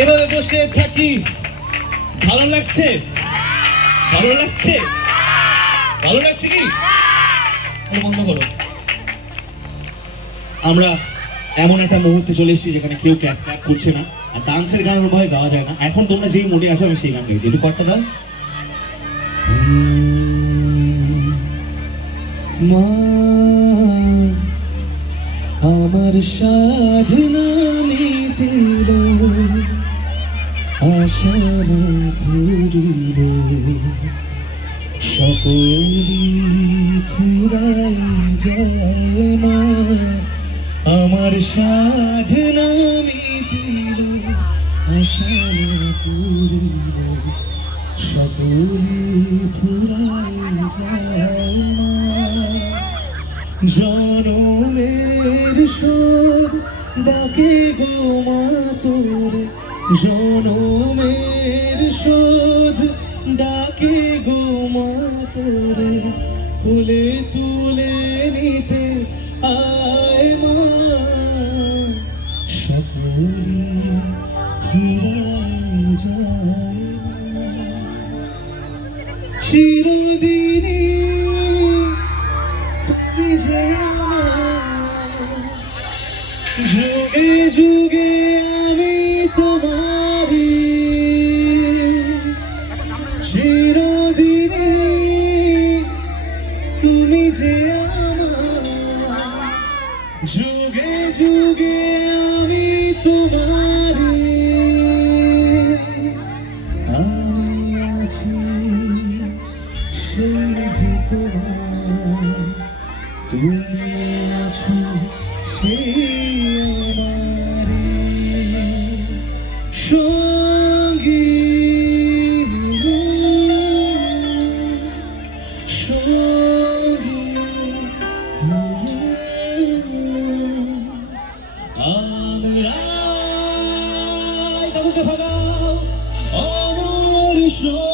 এভাবে বসে থাকি, ভালো লাগছে? ভালো লাগছে? ভালো লাগছে কি? বন্ধ করো। আমরা এমন একটা মুহূর্তে চলে এসেছি যেখানে কেউ ক্যাপ করছে না, আর ডান্সের গানের ভয়ে গাওয়া যায় না। এখন তোমরা যেই মুডে আসো আমি সেই গান গাইছি, একটু কটটা দাও। মা আমার সাধনা মিটিল, আশা না করিল, সকলি ফুরাই যায় মা। আমার সাধনা মিটিল, আশা না করিল, সকলি ফুরাই যায় মা। জনমের শোধ ডাকে গো মা তোরে, জনমের শোধ ডাকে গো মা তোরে, কোলে তুলে নিতে আয় মা। সকলি ফিরাই যায় মা। চিরদিনই তুমি যে আমার, যুগে যুগে আমি তোমারি, চিরদিনে তুমি যে আমার, যুগে যুগে আমি তোমারি। আমি আছি সেই যে তোমার, তুমি আছো সেই আমারি সঙ্গী, সঙ্গী। আমরা কাকুকে ভাগাও অমর